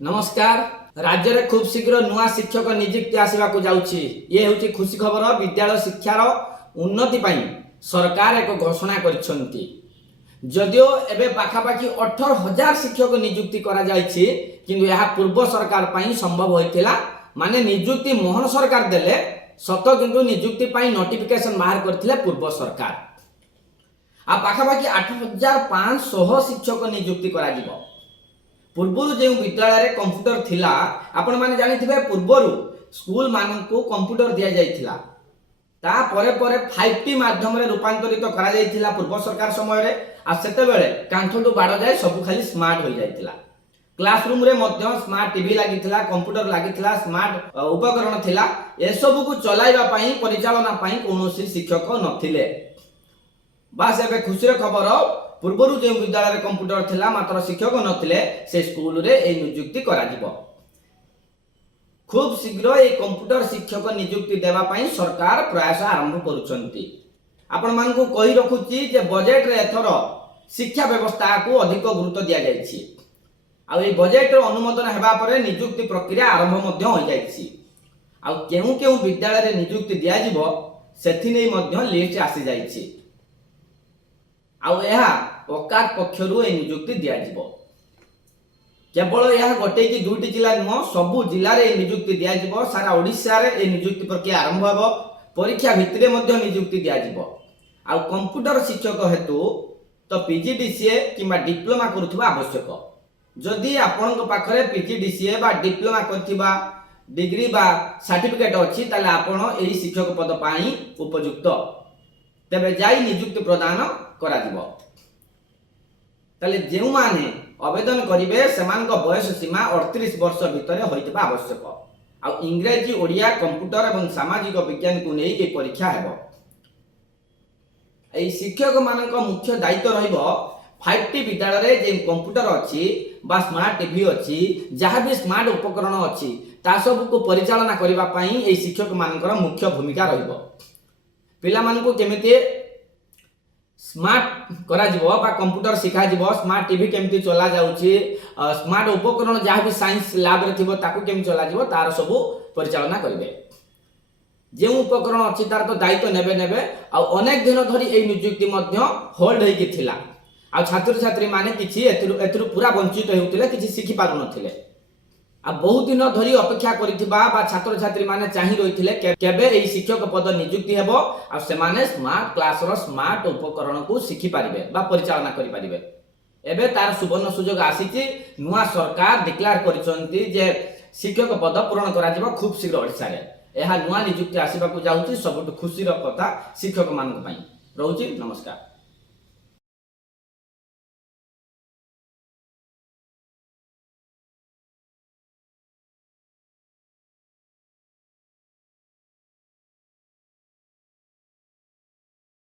नमस्कार। राज्य में खूब शीघ्र नुआ शिक्षक नियुक्ति आसवाक जाउछि। ये हूँ खुशी खबर। विद्यालय शिक्षार उन्नति पाई सरकार एक घोषणा करिसेंती। जदियो एबे पाखापाखि 18,000 शिक्षक नियुक्ति करा जायछि, किंतु यह पूर्व सरकार पाई संभव होइतिला। माने नियुक्ति मोहन सरकार देले सत, किंतु नियुक्ति पाई नोटिफिकेशन बाहर करथिले पूर्व सरकार। आ पाखापाखि 8,500 शिक्षक नियुक्ति करा जिवो। पूर्व जो विद्यालय कंप्यूटर थिला, आपण माने जानिथिबे पूर्वरु स्कूल माननकु कंप्यूटर दिया जाइथिला। ता परे परे 5T माध्यम रे रूपांतरित करा जाइथिला पूर्व सरकार समय रे। आ सेते बेले कांथटु बाड़ जाय सब खाली स्मार्ट हो जाइथिला। क्लासरूम रे मध्य स्मार्ट टीवी लागिथिला, कंप्यूटर लागिथिला, स्मार्ट उपकरण थिला। ए सब को चलाइबा पई, परिचालना पई कोनोसी शिक्षक नथिले। बास एबे खुशी खबर, पूर्वर जो विद्यालय कंप्यूटर थिला मात्र शिक्षक नथिले, से स्कूल रे ए नियुक्ति करा जिवो। खूब शीघ्र ए कंप्यूटर शिक्षक नियुक्ति देवा पई सरकार प्रयास आरंभ करूछंती। आपण मानकु कहि रखुची जे बजेट रे एथर शिक्षा व्यवस्था को अधिक गुरुत्व दिया जायछि। आ ए बजेट रो अनुमोदन हेबा परे नियुक्ति प्रक्रिया आरंभ मध्य हो जायछि। आ केउ केउ विद्यालय रे नियुक्ति दिया जिवो सेथि नै मध्य लिस्ट आसी जायछि। आउ यह ओकार पक्षरु ए नियुक्ति दिया जिवो। केवल यह गोटे कि दुईटी जिला नुह, सबु जिले में नियुक्ति दिया जिवो। सारा ओडिशा रे ए नियुक्ति प्रक्रिया आरंभ होबो। परीक्षा भितरे मध्य नियुक्ति दिया जिवो। आउ कंप्यूटर शिक्षक हेतु तो पीजीडीसीए किंबा डिप्लोमा करुवा आवश्यक। जदि आपन पाखरे पीजीडीसीए बा डिप्लोमा करथिबा डिग्री बा सर्टिफिकेट अछि, ताले आपण एही शिक्षक पद पाई उपयुक्त। तबे जाई नियुक्ति प्रदान करा दिबो। ताले जेउ माने आवेदन करिवे सेमान को बयस सीमा 38 वर्ष भितर होइतबा आवश्यक। आ इंग्रजी, ओडिया, कंप्यूटर एवं सामाजिक विज्ञान को नै ए परीक्षा हेबो। ए शिक्षक मानक मुख्य दायित्व रहिबो 5T विद्यालय रे जे कंप्यूटर अछि बा स्मार्ट टीवी अछि, जहाँ भी स्मार्ट उपकरण अछि, ता सब को परिचालना करिबा पई ए शिक्षक मानकर मुख्य भूमिका रहिबो। पिला मानकु केमिति स्मार्ट करा जिवो बा कंप्यूटर शिखा जिवो, स्मार्ट टीवी केमती चला जाउची, स्मार्ट उपकरण जहाँ भी साइंस लैब रे थिबो ताकू केम चला जिवो, तार सब परिचालना करिवे। जे उपकरण अछि तार तो दायित्व नेबे आ अनेक दिन धरी ए नियुक्ति मध्य होल्ड होई कि थिला। आ छात्र छात्री माने किछि एथरु पूरा वंचित हेउतिले, किछि शिखि पारु नथिले। आ बहुत दिन धरी अपेक्षा करिथिबा बा छात्र छात्री माने चाहि रहिथिले केबे एई शिक्षक पद नियुक्ति हेबो आ से माने स्मार्ट क्लास रो स्मार्ट उपकरण को शिखि पारिबे बा परिचालना करि पारिबे। एबे तार सुवर्ण सुयोग आसीछि। नुआ सरकार डिक्लेयर करिसंती जे शिक्षक पद पूर्ण करा जिवो खूब शीघ्र ओडिसा रे। एहा नुआ नियुक्ति आसीबा को जाउछि। सबटु खुशी रो कथा शिक्षक मान पई रहउछि। नमस्कार।